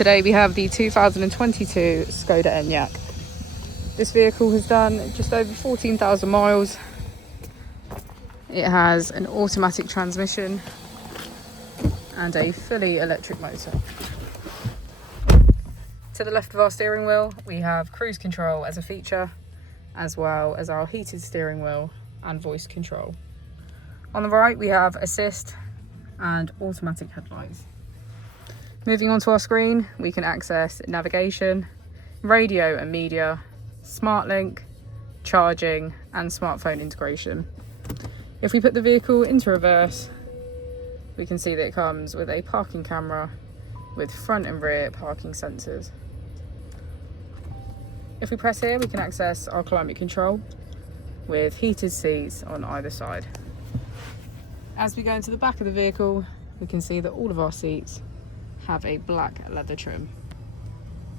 Today we have the 2022 Skoda Envaq. This vehicle has done just over 14,000 miles. It has an automatic transmission and a fully electric motor. To the left of our steering wheel, we have cruise control as a feature, as well as our heated steering wheel and voice control. On the right, we have assist and automatic headlights. Moving on to our screen, we can access navigation, radio and media, smart link, charging and smartphone integration. If we put the vehicle into reverse, we can see that it comes with a parking camera with front and rear parking sensors. If we press here, we can access our climate control with heated seats on either side. As we go into the back of the vehicle, we can see that all of our seats have a black leather trim.